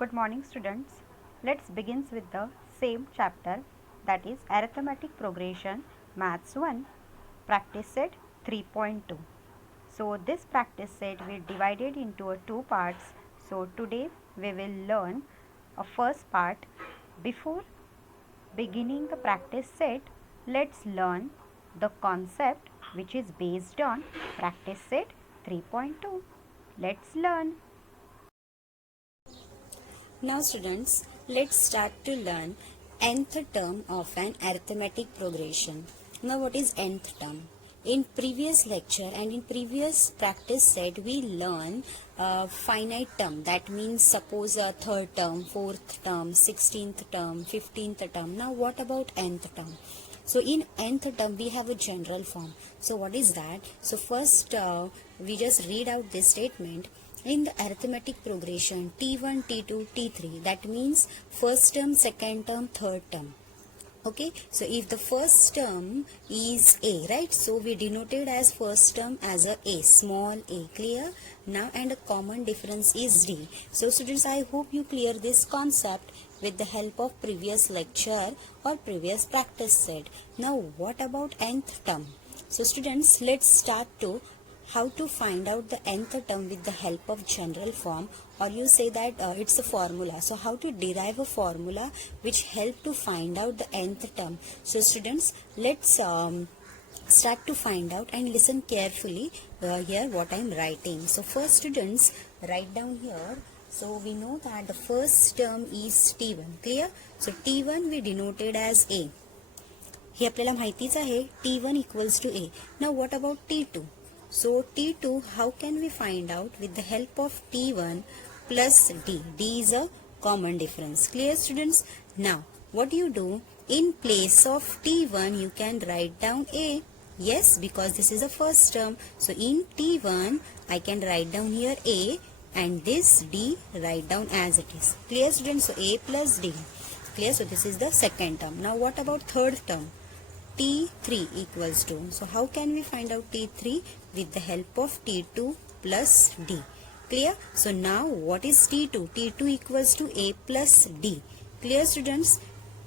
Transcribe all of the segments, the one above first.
Good morning students. Let's begin with the same chapter, that is arithmetic progression maths 1 practice set 3.2. So this practice set we divided into two parts. So today we will learn a first part. Before beginning the practice set, let's learn the concept which is based on practice set 3.2. Let's learn. Now students, let's start to learn nth term of an arithmetic progression. Now what is nth term? In previous lecture and in previous practice set we learn finite term, that means suppose a third term, fourth term, 16th term, 15th term. Now what about nth term? So in nth term we have a general form. So what is that? So first we just read out this statement. In the arithmetic progression T1, T2, T3, that means first term, second term, third term. Okay, so if the first term is A, right, so we denoted as first term as a small a, clear? Now, and a common difference is D. So students, I hope you clear this concept with the help of previous lecture or previous practice set. Now what about nth term? So students, let's start to how to find out the nth term with the help of general form, or you say that it's a formula. So how to derive a formula which help to find out the nth term. So students, let's start to find out and listen carefully here what I am writing. So first students, write down here. So we know that the first term is T1, clear? So T1 we denoted as A. हे आपल्याला माहितीच आहे T1 equals to A. Now what about T2? So T2, how can we find out? With the help of T1 plus D. D is a common difference. Clear students? Now what do you do? In place of T1 you can write down A. Yes, because this is a first term. So in T1 I can write down here A and this D write down as it is. Clear students? So A plus D. Clear? So this is the second term. Now what about third term? T3 equals to, so how can we find out T3? With the help of T2 plus D. Clear? So now what is T2? T2 equals to A plus D. Clear students?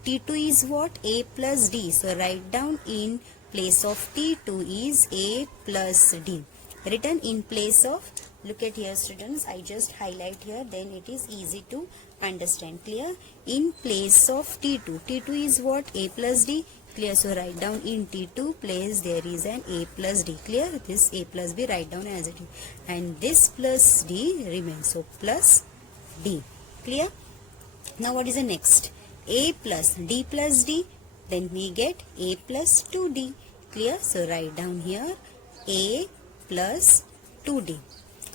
T2 is what? A plus D. So write down in place of T2 is A plus D. Written in place of, look at here students, I just highlight here, then it is easy to understand. Clear? In place of T2. T2 is what? A plus D. Clear? So write down in T2 place there is an A plus D. Clear? This A plus B write down as it is. And this plus D remains. So plus D. Clear? Now what is the next? A plus D plus D. Then we get A plus 2D. Clear? So write down here A plus 2D.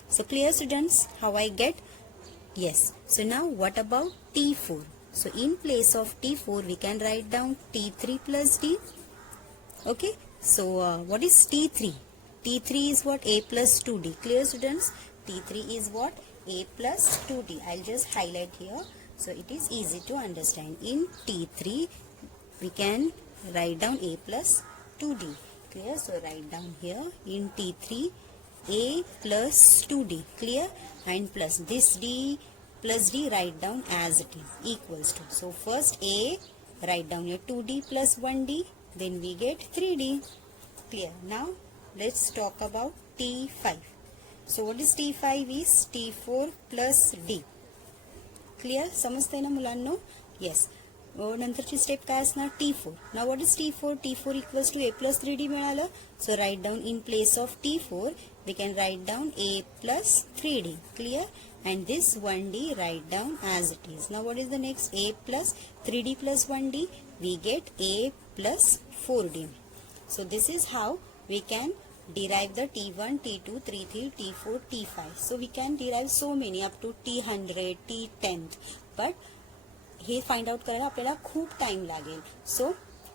So clear students how I get? Yes. So now what about T4? So in place of T4 we can write down T3 plus D. Okay. So what is T3? T3 is what? A plus 2D. Clear students? T3 is what? A plus 2D. I'll just highlight here. So it is easy to understand. In T3 we can write down A plus 2D. Clear? So write down here in T3 A plus 2D. Clear? And plus this D plus D write down as it is equals to. So first A write down your 2D plus 1D, then we get 3D. Clear? Now let's talk about T5. So what is T5 is T4 plus D. Clear? समजतंय ना मुलांनो? Yes. नंतरची step काय असणार? T4. Now what is T4? T4 equals to A plus 3D मिळालं. So write down in place of T4 we can write down A plus 3D. Clear? And this 1D write down as it is. Now what is the next? A plus 3D plus 1D. We get A plus 4D. So this is how we can derive the T1, T2, T3, T4, T5. So we can derive so many up to T100, T10th. But हे find out करायला आपल्याला खूप time लागेल. So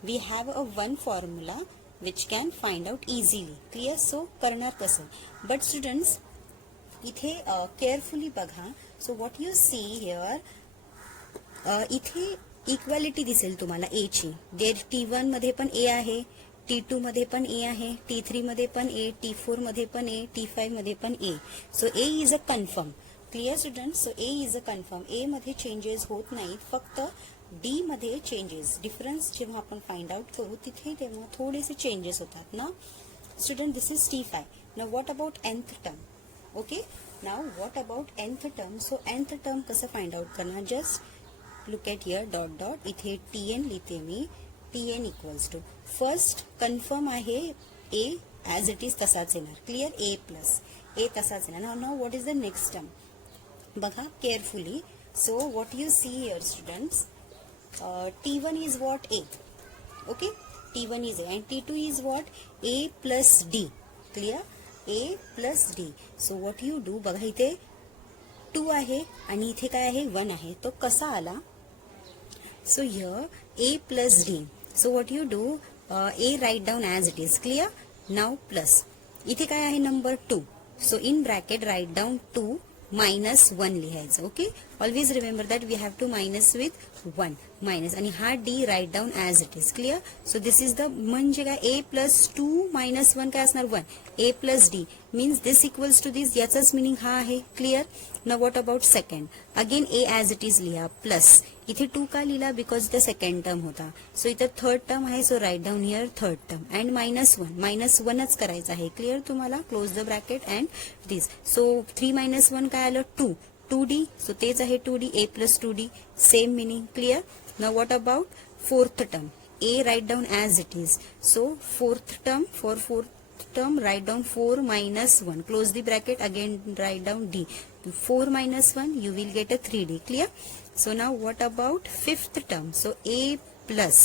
we have a one formula which can find out easily. Clear? So करणार कसं? But students इथे carefully बघा. So what you see here, इथे इक्वॅलिटी दिसेल तुम्हाला ए ची. देर T1 मध्ये पण ए आहे, T2 मध्ये पण ए आहे, T3 मध्ये पण ए, T4 मध्ये पण ए, T5 मध्ये पण A. So A is a confirm. Clear student. So A is a confirm. A मध्ये चेंजेस होत नाहीत, फक्त डी मध्ये चेंजेस, डिफरन्स जेव्हा आपण फाइंड आउट करू तिथे तेव्हा थोडेसे चेंजेस होतात ना student. This is T5. Now what about nth term. Okay, now what about nth term. So nth term कसं फाइंड आउट करणार, just look at here dot dot, इथे Tn लिहिते मी. Tn equals to first confirm आहे a as it is तसाच येणार. Clear, A plus A तसाच येणार. Now what is the next term, बघा carefully. So what you see here students, T1 is what? A. Okay, T1 is A and T2 is what? A plus D. Clear? A plus D. So what you do, बघा इथे 2 आहे आणि इथे काय आहे 1 आहे, तो कसा आला. So here A plus D. So what you do, A write down as it is. Clear? Now plus इथे काय आहे number 2. So in bracket write down 2 minus 1 लिहायचं. Okay, always remember that we have to minus with 1 minus, आणि हा d write down as it is. Clear. So this is the, म्हणजे काय, ए plus 2 minus 1 काय असणार 1. A plus D means this equals to this, याचाच meaning हा आहे. Clear. Now what about second, again A as it is लिहा plus. इथे 2 का लिहिला, बिकॉज द सेकंड टर्म होता. सो इथे थर्ड टर्म आहे, so write down here third term and minus 1. Minus 1च करायचं आहे. क्लिअर तुम्हाला, close the bracket and this. So 3 minus 1 काय आलं 2. 2D, सो तेच आहे 2D. A plus 2D same meaning. Clear. Now what about fourth term, a write down as it is. So fourth term, for fourth term write down 4 minus 1, close the bracket, again write down D. 4 minus 1 you will get a 3D. Clear. So now what about fifth term, so A plus,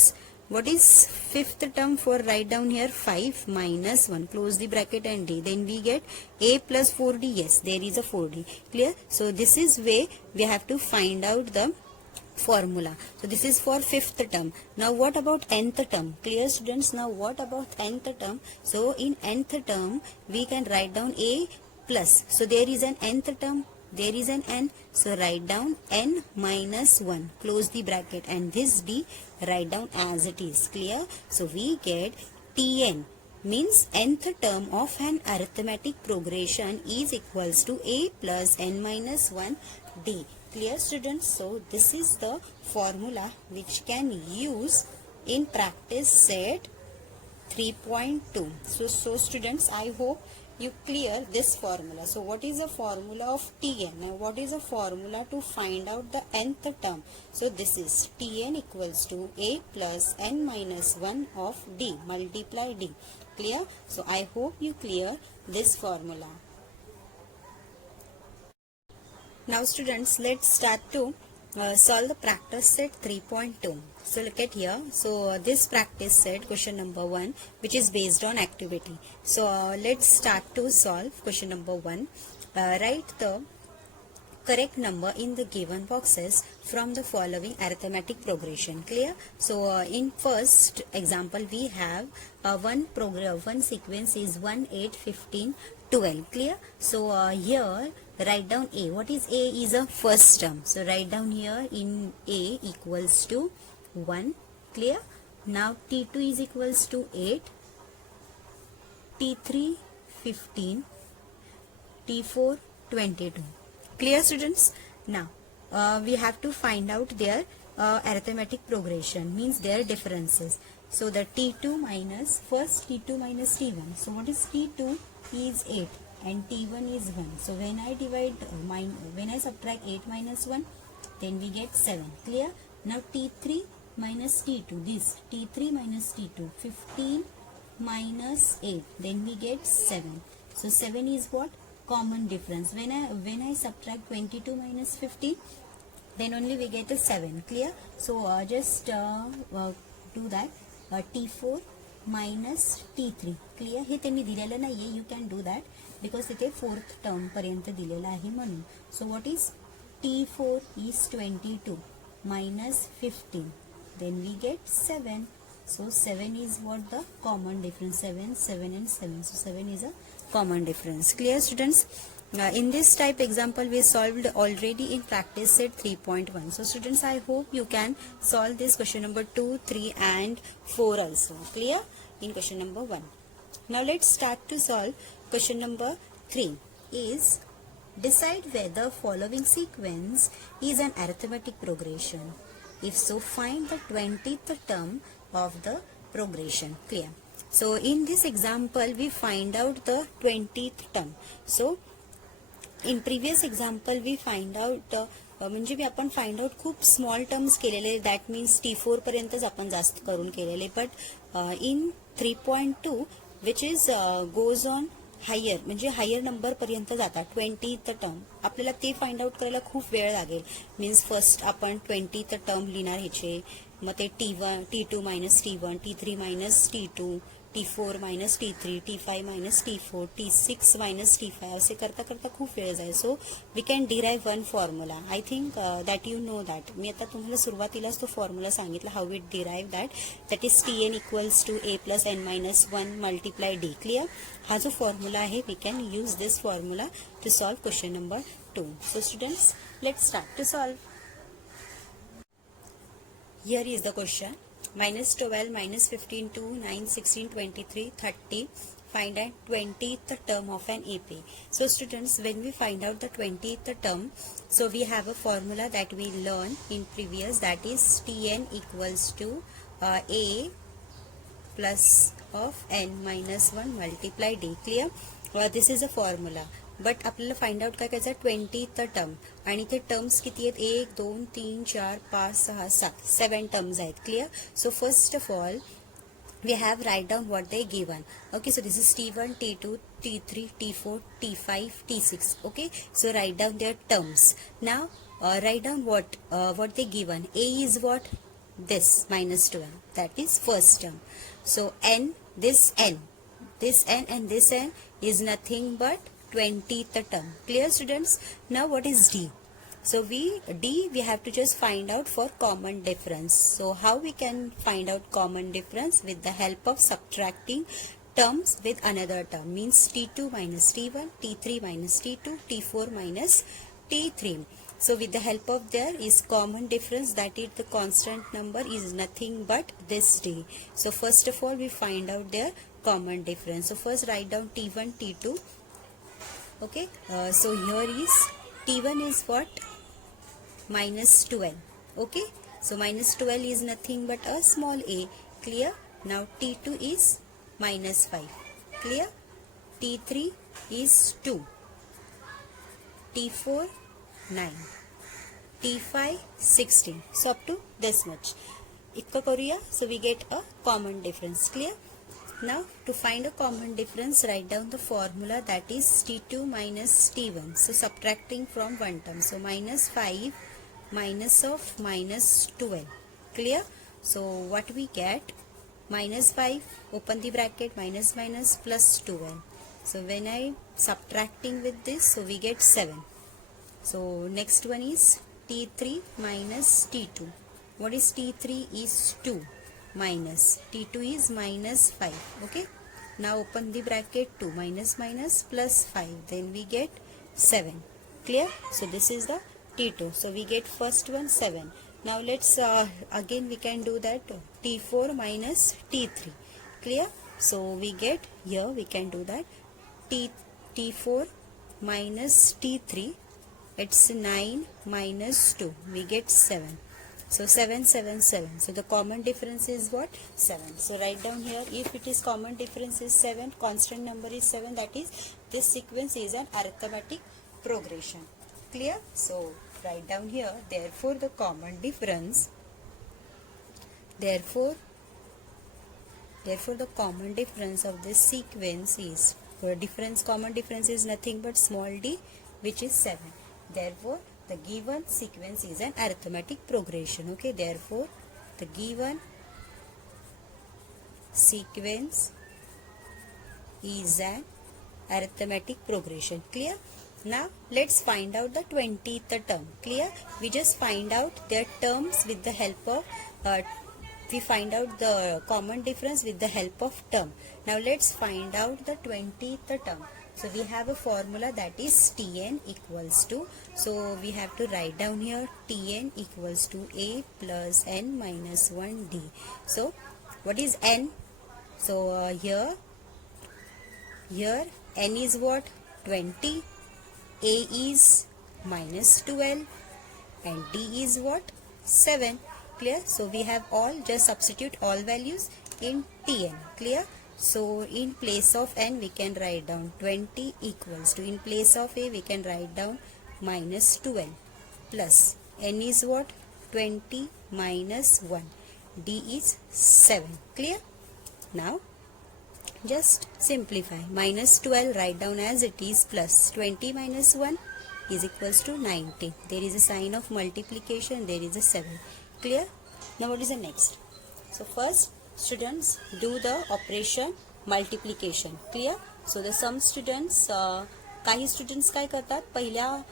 what is fifth term, for write down here 5 minus 1, close the bracket and D, then we get A plus 4D. Yes, there is a 4D. Clear. So this is way we have to find out the formula. So this is for fifth term. Now what about nth term? Clear students. Now what about nth term? So in nth term we can write down A plus, so there is an nth term, there is an n, so write down n minus 1, close the bracket, and this D write down as it is. Clear. So we get Tn means nth term of an arithmetic progression is equals to A plus n minus 1 D. Clear students. So this is the formula which can use in practice set 3.2. So students, I hope you clear this formula. So what is the formula of Tn? Now what is the formula to find out the nth term? So this is Tn equals to A plus n minus 1 of D, multiply D. Clear. So I hope you clear this formula. Now students, let's start to solve the practice set 3.2. So look at here. So this practice set, question number 1, which is based on activity. So let's start to solve question number 1. Write the correct number in the given boxes from the following arithmetic progression. Clear. So in first example we have one sequence is 1, 8, 15, 12. Clear. So here write down A. What is A? Is a first term. So write down here in A equals to 1. Clear. Now T2 is equals to 8, T3 15, T4 22. Clear students. Now we have to find out their arithmetic progression, means their differences. So the T2 minus, first T2 minus T1. So what is T2? Is 8 and T1 is 1. So when I divide when I subtract 8 minus 1, then we get 7. Clear. Now T3 minus T2, this T3 minus T2, 15 minus 8, then we get 7. So 7 is what? Common difference. When I subtract 22 minus 15, then only we get a 7. Clear. So just do that. T4 minus T3. Clear. हे त्यांनी दिलेलं नाहीये, you can do that because इथे fourth term पर्यंत दिलेलं आहे म्हणून. So what is T4 is 22 minus 15, then we get 7. So 7 is what? The common difference. 7, 7 and 7. So 7 is a common difference. Clear students. In this type example we solved already in practice set 3.1. So students, I hope you can solve this question number 2, 3 and 4 also. Clear. In question number 1. Now let's start to solve question number 3. Is Decide whether following sequence is an arithmetic progression. If so, find the 20th term of the progression. Clear? So in this example, we find out the 20th term. So in previous example we find out म्हणजे आपण find out खूप small terms केलेले, that means T4 पर्यंतच आपण जास्त करून केलेले. But in 3.2 which is goes on higher, म्हणजे हायर नंबर पर्यंत जातात. 20th टर्म आपल्याला ते फाइंड आउट करायला खूप वेळ लागेल. मीन्स फर्स्ट आपण 20th टर्म लिहिणार ह्याचे, मग ते T1 T2 minus T1, T3 minus T2, T4 minus T3, T5 minus T4, T6 minus T5 असे करता करता खूप वेळ जाईल. So we can derive one formula. I think that you know that. मी आता तुम्हाला सुरुवातीलाच तो फॉर्म्युला सांगितला, how it derive that is Tn equals to A plus N minus 1 multiply D. Clear? हा जो फॉर्म्युला आहे, we can use this formula to solve question number 2. So students, let's start to solve. Here is the question. Minus 12, minus 15, 2, 9, 16, 23, 30. Find out 20th term of an AP. So students, when we find out the 20th term, so we have a formula that we learned in previous, that is Tn equals to A plus of N minus 1 multiply D. Clear? This is a formula. But आपल्याला find out काय करायचं, 20th term. आणि ते terms किती आहेत, 1 2 3 4 5 6 7 7 terms आहेत. Clear? So first of all we have write down what they given. Okay, so this is T1, T2, T3, T4, T5, T6. Okay, so write down their terms. Now write down what they given. A is what? This minus 12, that is first term. So N, this N and this N is nothing but 20th term. Clear students? Now what is D? So we have to just find out for common difference. So how we can find out common difference? With the help of subtracting terms with another term. Means T2 minus T1, T3 minus T2, T4 minus T3. So with the help of there is common difference, that is the constant number is nothing but this D. So first of all we find out their common difference. So first write down T1, T2. Okay, so here is T1 is what? Minus 12. Okay, so minus 12 is nothing but a small a. Clear? Now T2 is minus 5. Clear? T3 is 2, T4 9, T5 16. So up to this much. इतकं करूया. So we get a common difference. Clear? Now to find a common difference, write down the formula, that is T2 minus T1. So subtracting from one term. So minus 5 minus of minus 12. Clear? So what we get? Minus 5, open the bracket, minus minus plus 12. So when I subtracting with this, so we get 7. So next one is T3 minus T2. What is T3 is 2 minus T2 is minus 5. Okay, now open the bracket, 2 minus minus plus 5, then we get 7. Clear? So this is the T2. So we get first one 7. Now let's again we can do that T4 minus T3. Clear? So we get here, we can do that T4 minus T3, it's 9 minus 2, we get 7. So 7 7 7. So the common difference is what? 7. So write down here, if it is common difference is 7, constant number is 7, that is this sequence is an arithmetic progression. Clear? So write down here, therefore the common difference, therefore the common difference of this sequence is, common difference is nothing but small d, which is 7. Therefore the given sequence is an arithmetic progression. Okay, therefore the given sequence is an arithmetic progression. Clear? Now let's find out the 20th term. Clear? We just find out their terms with the help of we find out the common difference with the help of term. Now let's find out the 20th term. So we have a formula, that is Tn equals to, so we have to write down here Tn equals to A plus N minus 1D. So what is N? So here N is what? 20. A is minus 12 and D is what? 7. Clear? So we have all, just substitute all values in Tn. Clear? So in place of n we can write down 20 equals to, in place of A we can write down minus 12 plus n is what? 20 minus 1. D is 7. Clear? Now just simplify. Minus 12 write down as it is, plus 20 minus 1 is equals to 90. There is a sign of multiplication, there is a 7. Clear? Now what is the next? So first students do the operation multiplication. Clear? So the some students, काही students काय करतात, पहिल्या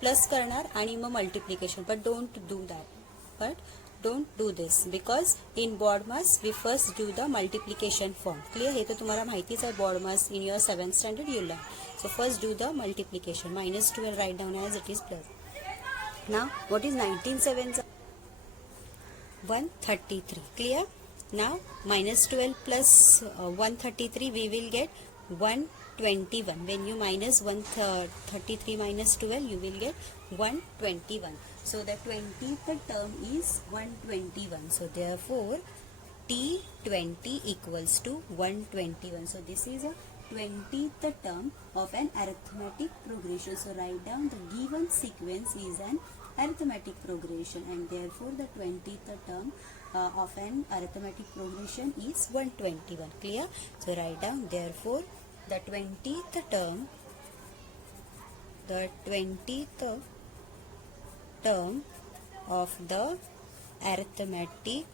plus करणार आणि मग multiplication, but don't do that. But don't do this because in board mass we first do the multiplication form. Clear? हे तर तुम्हाला माहितीच आहे, board mass in your 7th standard you learn. So first do the multiplication. Minus 12 write down as it is plus. Now what is 19 sevens? 133. Clear? Now minus 12 plus 133 we will get 121. When you minus 133 minus 12 you will get 121. So the 20th term is 121. So therefore T20 equals to 121. So this is a 20th term of an arithmetic progression. So write down the given sequence is an arithmetic progression, and therefore the 20th term of an arithmetic progression is 121. Clear? So write down, therefore the 20th term of the arithmetic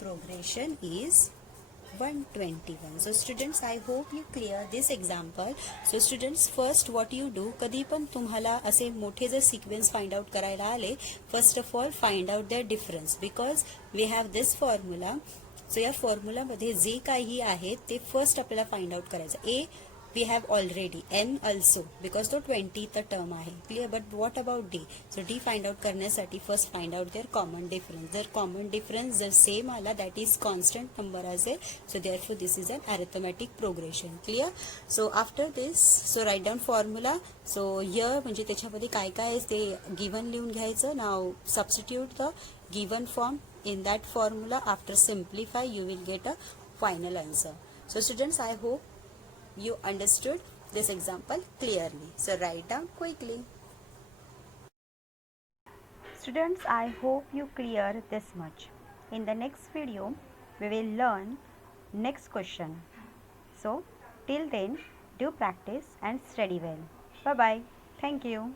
progression is 121. So students, I hope you clear this example. So students, first what you do, कधी पण तुम्हाला असे मोठे जर sequence find out करायला आले, first of all find out their difference, because we have this formula. So या formula मध्ये जे काही आहे ते फर्स्ट आपल्याला फाइंड आउट करायचं. ए we have already, n also because तो 20th term आहे. Clear? But what about D? So D find out करण्यासाठी first find out their common difference. जर common difference जर same आला, that is constant number असेल, so therefore this is an arithmetic progression. Clear? So after this, so write down formula. So here म्हणजे त्याच्यामध्ये काय काय आहे ते given लिहून घ्यायचं. Now substitute the given form in that formula. After simplify you will get a final answer. So students, I hope you understood this example clearly. So write down quickly. Students, I hope you clear this much. In the next video, we will learn next question. So till then, do practice and study well. Bye bye. Thank you.